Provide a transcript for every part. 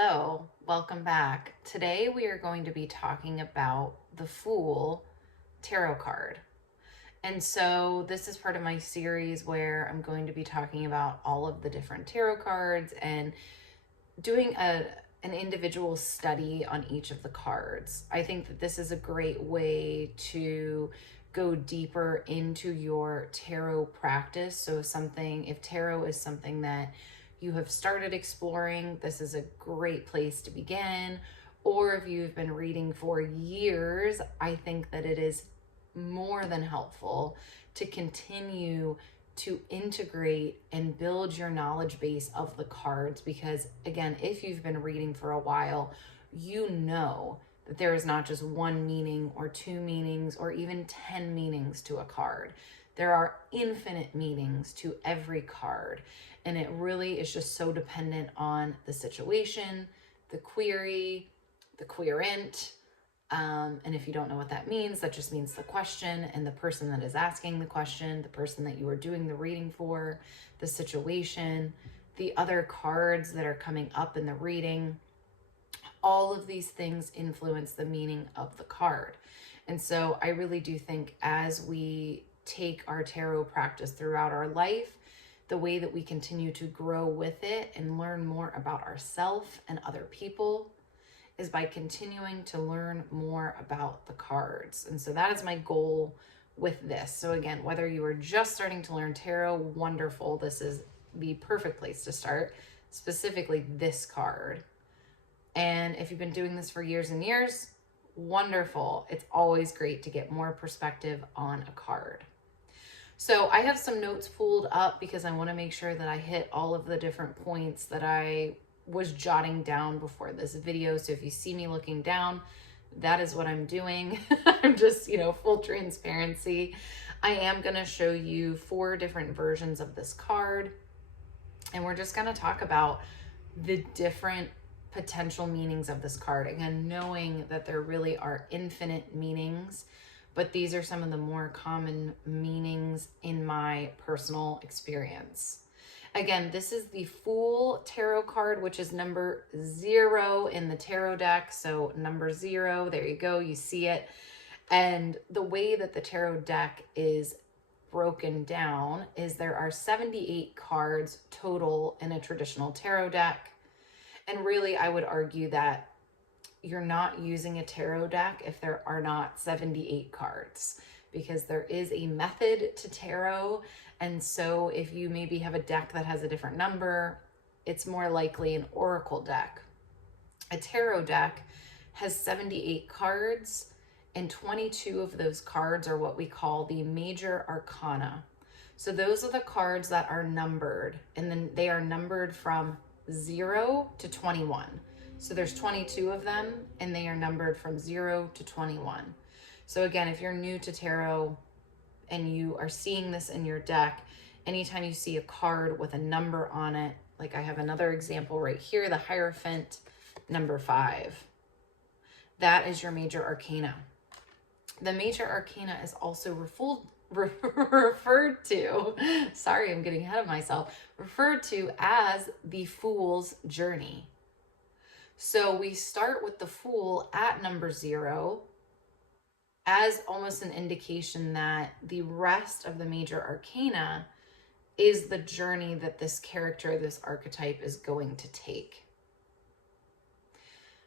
Hello, welcome back. Today we are going to be talking about the Fool tarot card. And so this is part of my series where I'm going to be talking about all of the different tarot cards and doing an individual study on each of the cards. I think that this is a great way to go deeper into your tarot practice. So if tarot is something that you have started exploring, this is a great place to begin. Or if you've been reading for years, I think that it is more than helpful to continue to integrate and build your knowledge base of the cards, because again, if you've been reading for a while, you know that there is not just one meaning or two meanings or even 10 meanings to a card. There are infinite meanings to every card, and it really is just so dependent on the situation, the query, the querent. And if you don't know what that means, that just means the question and the person that is asking the question, the person that you are doing the reading for, the situation, the other cards that are coming up in the reading. All of these things influence the meaning of the card. And so I really do think as we take our tarot practice throughout our life, the way that we continue to grow with it and learn more about ourselves and other people is by continuing to learn more about the cards. And so that is my goal with this. So again, whether you are just starting to learn tarot, wonderful. This is the perfect place to start, specifically this card. And if you've been doing this for years and years, wonderful. It's always great to get more perspective on a card. So I have some notes pulled up because I want to make sure that I hit all of the different points that I was jotting down before this video. So if you see me looking down, that is what I'm doing. I'm just, full transparency. I am going to show you 4 different versions of this card. And we're just going to talk about the different potential meanings of this card. Again, knowing that there really are infinite meanings, but these are some of the more common meanings in my personal experience. Again, this is the Fool Tarot card, which is number 0 in the tarot deck. So number 0, there you go, you see it. And the way that the tarot deck is broken down is there are 78 cards total in a traditional tarot deck. And really, I would argue that you're not using a tarot deck if there are not 78 cards, because there is a method to tarot. And so if you maybe have a deck that has a different number, it's more likely an oracle deck. A tarot deck has 78 cards, and 22 of those cards are what we call the major arcana. So those are the cards that are numbered, and then they are numbered from 0 to 21. So there's 22 of them, and they are numbered from 0 to 21. So again, if you're new to tarot and you are seeing this in your deck, anytime you see a card with a number on it, like I have another example right here, the Hierophant, number 5. That is your major arcana. The major arcana is also referred to, sorry, I'm getting ahead of myself, referred to as the Fool's Journey. So we start with the Fool at number 0 as almost an indication that the rest of the major arcana is the journey that this character, this archetype, is going to take.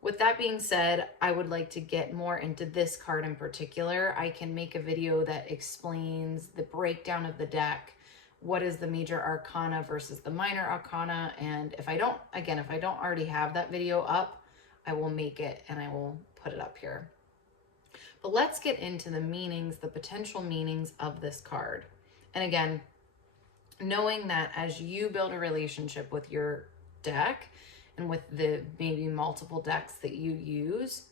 With that being said, I would like to get more into this card in particular. I can make a video that explains the breakdown of the deck, what is the major arcana versus the minor arcana. And if I don't already have that video up, I will make it and I will put it up here. But let's get into the meanings, the potential meanings of this card. And again, knowing that as you build a relationship with your deck and with the maybe multiple decks that you use,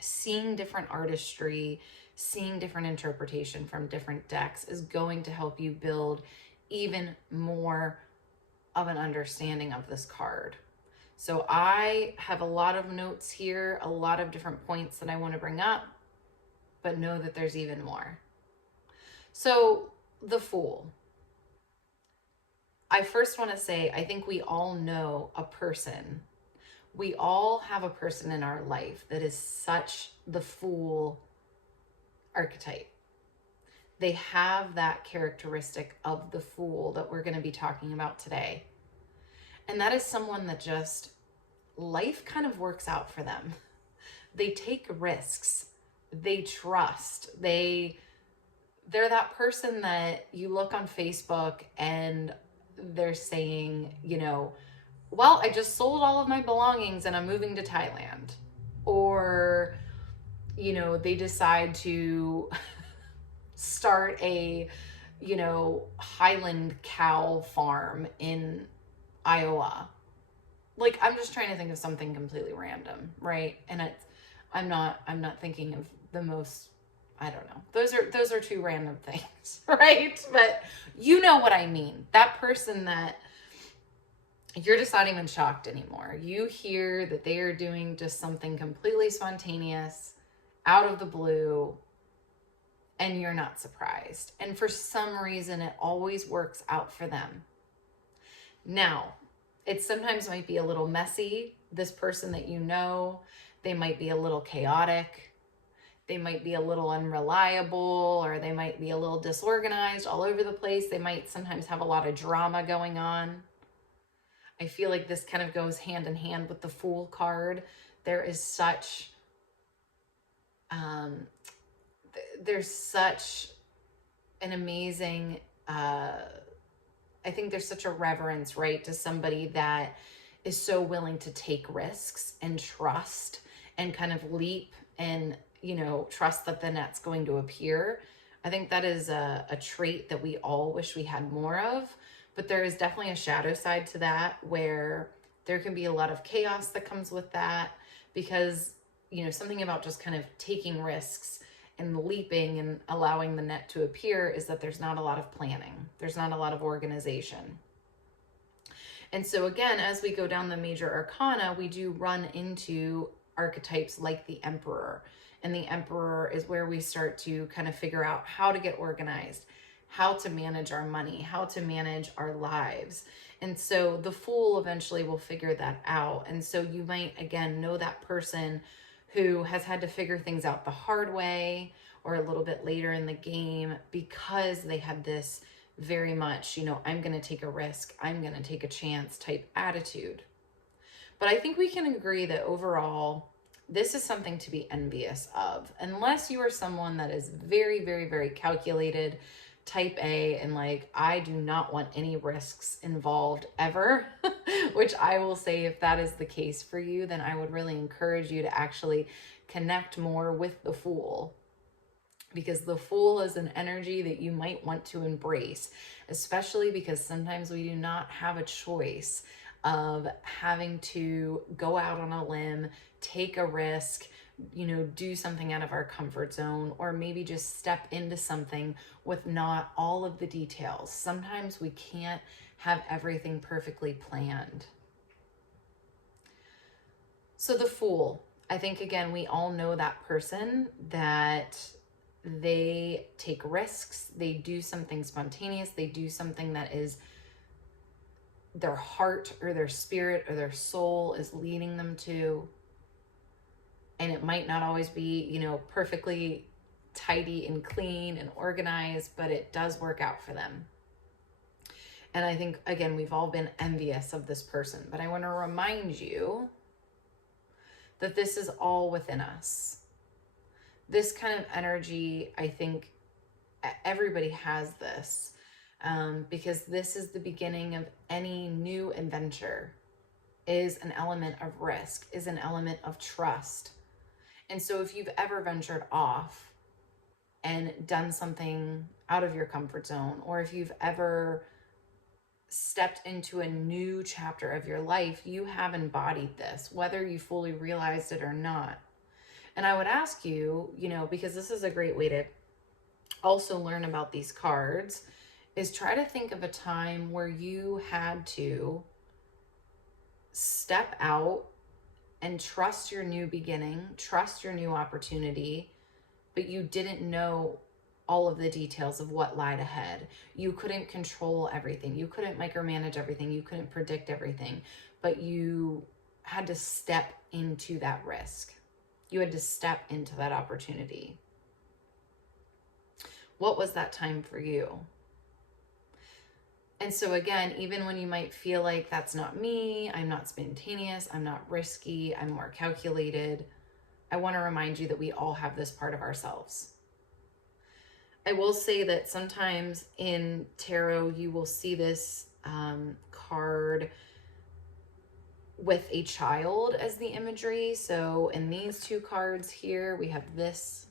seeing different artistry, seeing different interpretation from different decks is going to help you build even more of an understanding of this card. So I have a lot of notes here, a lot of different points that I want to bring up, but know that there's even more. So the Fool. I first want to say, I think we all know a person We all have a person in our life that is such the Fool archetype. They have that characteristic of the Fool that we're going to be talking about today. And that is someone that just, life kind of works out for them. They take risks. They trust. They're that person that you look on Facebook and they're saying, well, I just sold all of my belongings and I'm moving to Thailand. Or, they decide to start a, Highland cow farm in Iowa. Like, I'm just trying to think of something completely random, right? And I'm not thinking of the most, I don't know. Those are two random things, right? But you know what I mean. That person that you're just not even shocked anymore. You hear that they are doing just something completely spontaneous, out of the blue, and you're not surprised. And for some reason, it always works out for them. Now, it sometimes might be a little messy. This person that they might be a little chaotic. They might be a little unreliable, or they might be a little disorganized all over the place. They might sometimes have a lot of drama going on. I feel like this kind of goes hand in hand with the Fool card. There is such, there's such an amazing, I think there's such a reverence, right, to somebody that is so willing to take risks and trust and kind of leap and, trust that the net's going to appear. I think that is a trait that we all wish we had more of, but there is definitely a shadow side to that where there can be a lot of chaos that comes with that because, something about just kind of taking risks and leaping and allowing the net to appear is that there's not a lot of planning. There's not a lot of organization. And so again, as we go down the major arcana, we do run into archetypes like the Emperor. And the Emperor is where we start to kind of figure out how to get organized, how to manage our money, how to manage our lives. And so the Fool eventually will figure that out. And so you might, again, know that person who has had to figure things out the hard way or a little bit later in the game because they had this very much, I'm going to take a risk, I'm going to take a chance type attitude. But I think we can agree that overall, this is something to be envious of, unless you are someone that is very, very, very calculated, type A, and like, I do not want any risks involved ever, which I will say, if that is the case for you, then I would really encourage you to actually connect more with the Fool, because the Fool is an energy that you might want to embrace, especially because sometimes we do not have a choice of having to go out on a limb, take a risk, do something out of our comfort zone, or maybe just step into something with not all of the details. Sometimes we can't have everything perfectly planned. So the Fool, I think, again, we all know that person that they take risks, they do something spontaneous, they do something that is their heart or their spirit or their soul is leading them to. And it might not always be, perfectly tidy and clean and organized, but it does work out for them. And I think, again, we've all been envious of this person, but I want to remind you that this is all within us. This kind of energy, I think everybody has this, because this is the beginning of any new adventure, is an element of risk, is an element of trust. And so if you've ever ventured off and done something out of your comfort zone, or if you've ever stepped into a new chapter of your life, you have embodied this, whether you fully realized it or not. And I would ask you, because this is a great way to also learn about these cards, is try to think of a time where you had to step out and trust your new beginning, trust your new opportunity, but you didn't know all of the details of what lied ahead. You couldn't control everything. You couldn't micromanage everything. You couldn't predict everything, but you had to step into that risk. You had to step into that opportunity. What was that time for you? And so again, even when you might feel like that's not me, I'm not spontaneous, I'm not risky, I'm more calculated, I want to remind you that we all have this part of ourselves. I will say that sometimes in tarot, you will see this card with a child as the imagery. So in these two cards here, we have this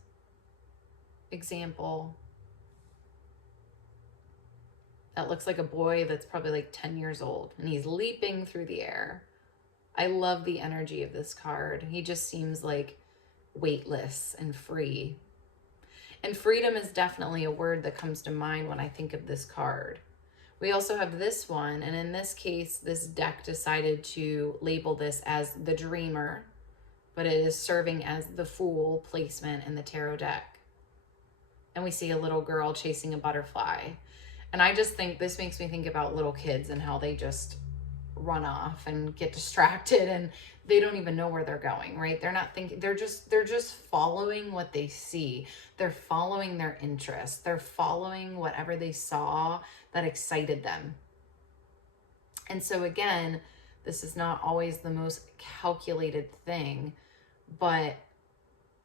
example. That looks like a boy that's probably like 10 years old, and he's leaping through the air. I love the energy of this card. He just seems like weightless and free. And freedom is definitely a word that comes to mind when I think of this card. We also have this one, and in this case, this deck decided to label this as the Dreamer, but it is serving as the Fool placement in the tarot deck. And we see a little girl chasing a butterfly. And I just think this makes me think about little kids and how they just run off and get distracted and they don't even know where they're going, right? They're not thinking, they're just following what they see. They're following their interests. They're following whatever they saw that excited them. And so again, this is not always the most calculated thing, but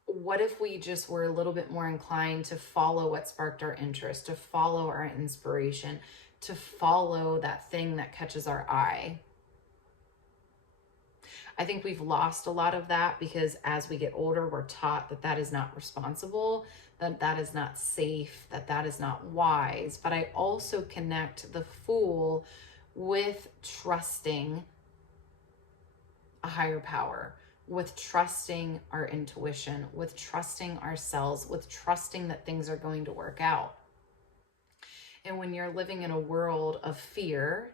what if we just were a little bit more inclined to follow what sparked our interest, to follow our inspiration, to follow that thing that catches our eye? I think we've lost a lot of that because as we get older, we're taught that that is not responsible, that that is not safe, that that is not wise. But I also connect the Fool with trusting a higher power, with trusting our intuition, with trusting ourselves, with trusting that things are going to work out. And when you're living in a world of fear,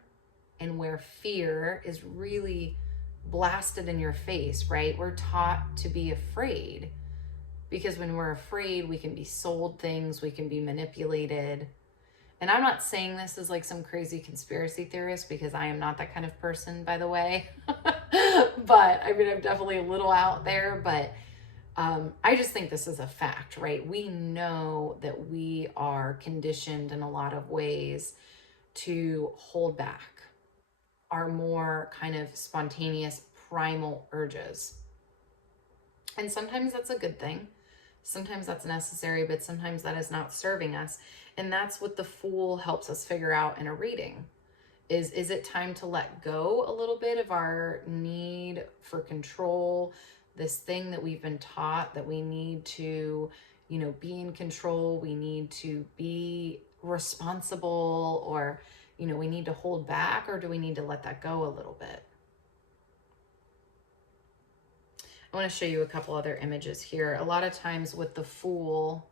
and where fear is really blasted in your face, right? We're taught to be afraid because when we're afraid, we can be sold things, we can be manipulated. And I'm not saying this as like some crazy conspiracy theorist because I am not that kind of person, by the way. But I mean, I'm definitely a little out there, but I just think this is a fact, right? We know that we are conditioned in a lot of ways to hold back our more kind of spontaneous primal urges. And sometimes that's a good thing. Sometimes that's necessary, but sometimes that is not serving us. And that's what the Fool helps us figure out in a reading. Is it time to let go a little bit of our need for control, this thing that we've been taught that we need to, you know, be in control, we need to be responsible, or you know, we need to hold back, or do we need to let that go a little bit? I want to show you a couple other images here. A lot of times with the Fool,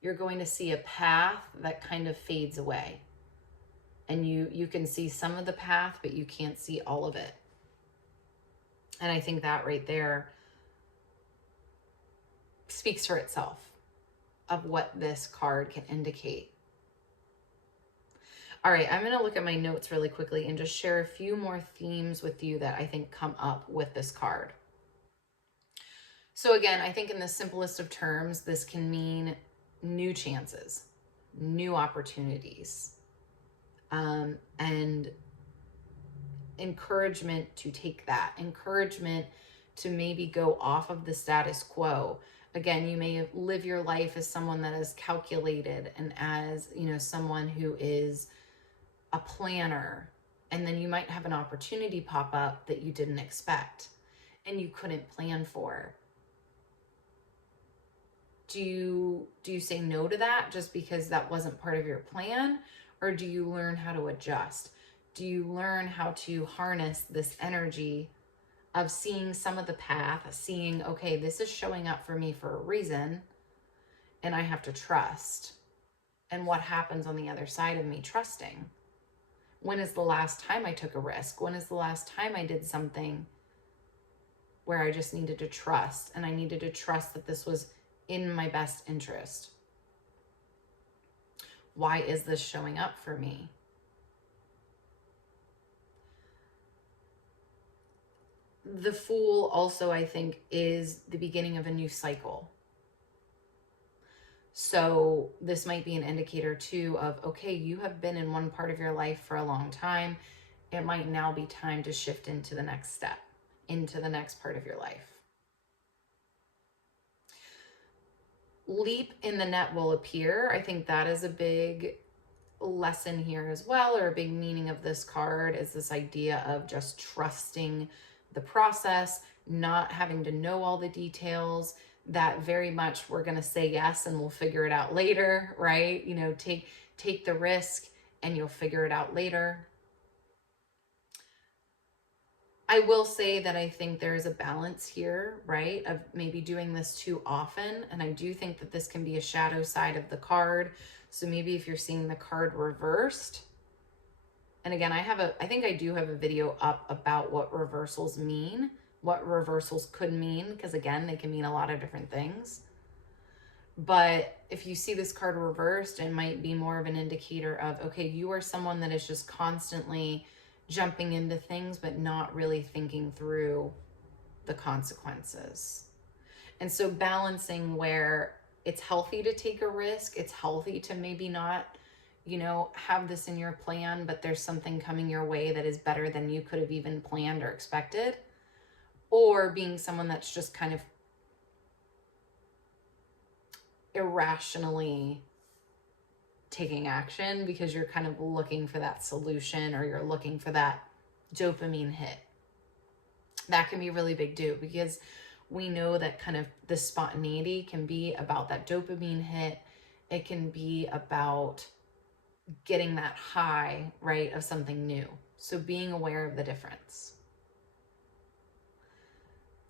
you're going to see a path that kind of fades away. And you can see some of the path, but you can't see all of it. And I think that right there speaks for itself of what this card can indicate. All right, I'm going to look at my notes really quickly and just share a few more themes with you that I think come up with this card. So again, I think in the simplest of terms, this can mean new chances, new opportunities, and encouragement to take that, encouragement to maybe go off of the status quo. Again, you may live your life as someone that is calculated and as, you know, someone who is a planner, and then you might have an opportunity pop up that you didn't expect and you couldn't plan for. Do you say no to that just because that wasn't part of your plan? Or do you learn how to adjust? Do you learn how to harness this energy of seeing some of the path, seeing, okay, this is showing up for me for a reason, and I have to trust. And what happens on the other side of me trusting? When is the last time I took a risk? When is the last time I did something where I just needed to trust, and I needed to trust that this was in my best interest? Why is this showing up for me? the Fool also, I think, is the beginning of a new cycle. So this might be an indicator too of, okay, you have been in one part of your life for a long time. It might now be time to shift into the next step, into the next part of your life. Leap in the net will appear. I think that is a big lesson here as well, or a big meaning of this card, is this idea of just trusting the process, not having to know all the details, that very much we're going to say yes and we'll figure it out later, right? You know, take the risk and you'll figure it out later. I will say that I think there's a balance here, right, of maybe doing this too often. And I do think that this can be a shadow side of the card. So maybe if you're seeing the card reversed, and again, I think I do have a video up about what reversals mean, what reversals could mean, because again, they can mean a lot of different things. But if you see this card reversed, it might be more of an indicator of, okay, you are someone that is just constantly jumping into things, but not really thinking through the consequences. And so balancing where it's healthy to take a risk, it's healthy to maybe not, you know, have this in your plan, but there's something coming your way that is better than you could have even planned or expected. Or being someone that's just kind of irrationally taking action because you're kind of looking for that solution, or you're looking for that dopamine hit. That can be really big too, because we know that kind of the spontaneity can be about that dopamine hit. It can be about getting that high, right, of something new. So being aware of the difference.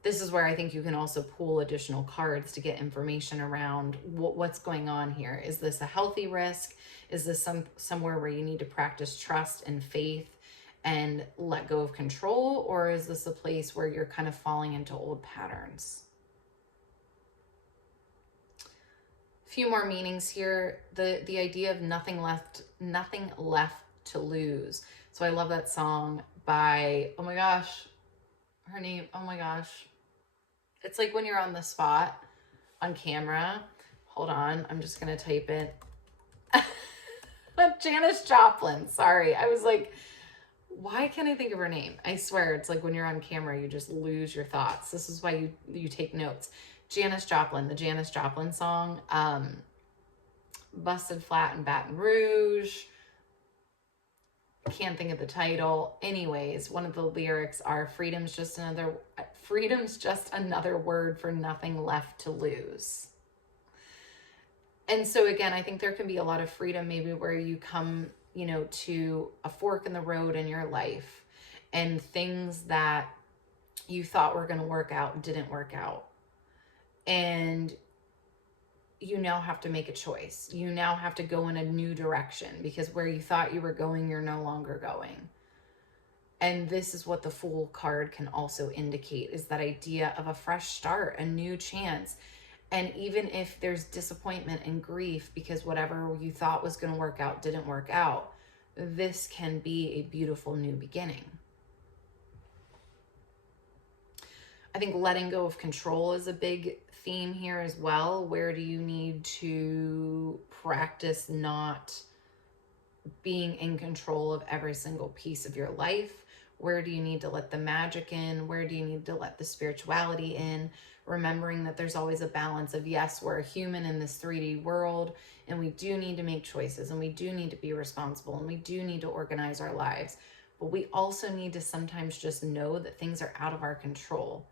This is where I think you can also pull additional cards to get information around what's going on here. Is this a healthy risk? Is this somewhere where you need to practice trust and faith and let go of control? Or is this a place where you're kind of falling into old patterns? A few more meanings here. The idea of nothing left to lose. So I love that song by, oh my gosh, her name, oh my gosh. It's like when you're on the spot on camera. Hold on, I'm just going to type it. Janis Joplin. Sorry. I was like, why can't I think of her name? I swear, it's like when you're on camera, you just lose your thoughts. This is why you take notes. Janis Joplin, the Janis Joplin song, Busted Flat in Baton Rouge. Can't think of the title. Anyways, one of the lyrics are freedom's just another word for nothing left to lose. And so again, I think there can be a lot of freedom maybe where you come, you know, to a fork in the road in your life, and things that you thought were going to work out didn't work out. And you now have to make a choice. You now have to go in a new direction, because where you thought you were going, you're no longer going. And this is what the Fool card can also indicate, is that idea of a fresh start, a new chance. And even if there's disappointment and grief because whatever you thought was going to work out didn't work out, this can be a beautiful new beginning. I think letting go of control is a big theme here as well. Where do you need to practice not being in control of every single piece of your life? Where do you need to let the magic in? Where do you need to let the spirituality in? Remembering that there's always a balance of, yes, we're a human in this 3D world, and we do need to make choices, and we do need to be responsible, and we do need to organize our lives. But we also need to sometimes just know that things are out of our control.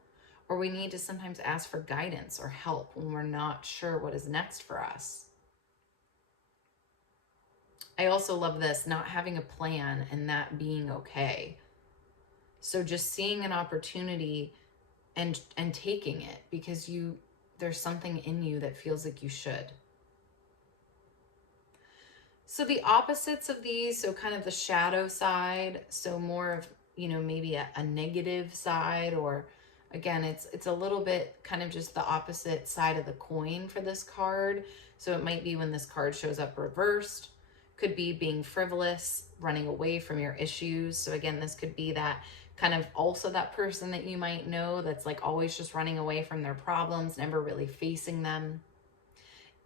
Or we need to sometimes ask for guidance or help when we're not sure what is next for us. I also love this, not having a plan and that being okay. So just seeing an opportunity and taking it because there's something in you that feels like you should. So the opposites of these, so kind of the shadow side, so more of, you know, maybe a negative side, or again, it's a little bit kind of just the opposite side of the coin for this card. So it might be when this card shows up reversed, could be being frivolous, running away from your issues. So again, this could be that kind of also that person that you might know that's like always just running away from their problems, never really facing them?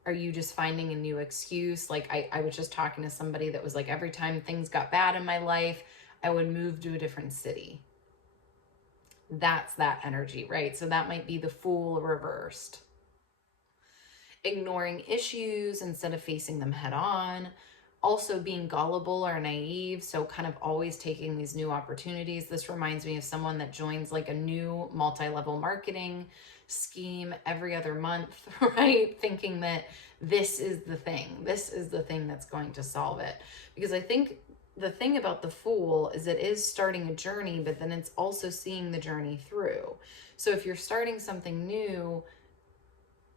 Are you just finding a new excuse? Like I was just talking to somebody that was like, every time things got bad in my life, I would move to a different city. That's that energy, right? So that might be the Fool reversed. Ignoring issues instead of facing them head on. Also being gullible or naive, so kind of always taking these new opportunities. This reminds me of someone that joins like a new multi-level marketing scheme every other month, right? Thinking that this is the thing that's going to solve it. Because I think the thing about the Fool is it is starting a journey, but then it's also seeing the journey through. So if you're starting something new,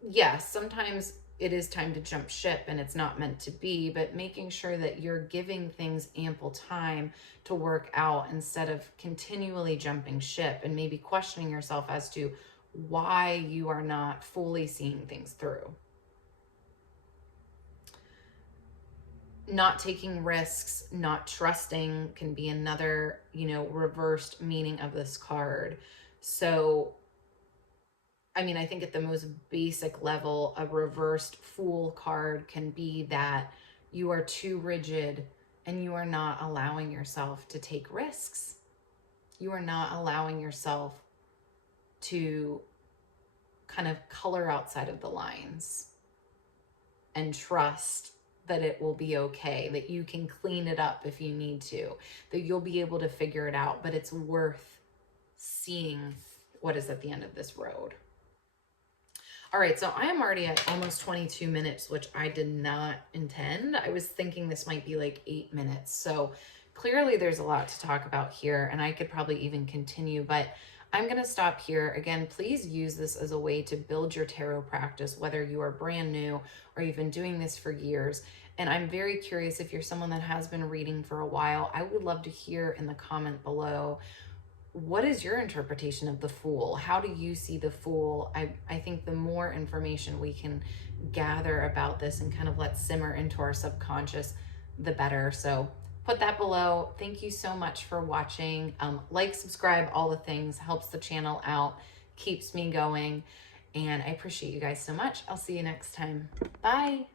yes, sometimes it is time to jump ship and it's not meant to be, but making sure that you're giving things ample time to work out instead of continually jumping ship and maybe questioning yourself as to why you are not fully seeing things through. Not taking risks, not trusting can be another, reversed meaning of this card. So I mean, I think at the most basic level, a reversed Fool card can be that you are too rigid and you are not allowing yourself to take risks. You are not allowing yourself to kind of color outside of the lines and trust that it will be okay, that you can clean it up if you need to, that you'll be able to figure it out, but it's worth seeing what is at the end of this road. All right, so I am already at almost 22 minutes, which I did not intend. I was thinking this might be like 8 minutes. So clearly there's a lot to talk about here, and I could probably even continue, but I'm going to stop here. Again, please use this as a way to build your tarot practice, whether you are brand new or you've been doing this for years. And I'm very curious, if you're someone that has been reading for a while, I would love to hear in the comment below, what is your interpretation of the Fool? How do you see the Fool? I think the more information we can gather about this and kind of let simmer into our subconscious, the better. So put that below. Thank you so much for watching. Like, subscribe, all the things, helps the channel out, keeps me going. And I appreciate you guys so much. I'll see you next time. Bye.